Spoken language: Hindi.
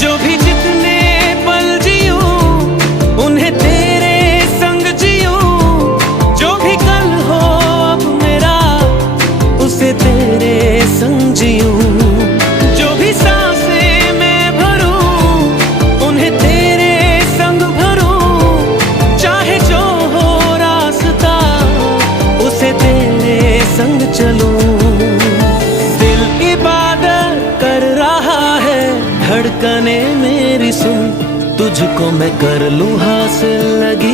जो भी जितने पल जियूं उन्हें तेरे संग जियूं, जो भी कल हो अब मेरा उसे तेरे संग जियूं, जो भी सांसें मैं भरूं उन्हें तेरे संग भरूं, चाहे जो हो रास्ता उसे तेरे संग चलूं। दिल इबादत कर रहा है, धड़कने मेरी सुन, तुझको मैं कर लूं हासिल लगी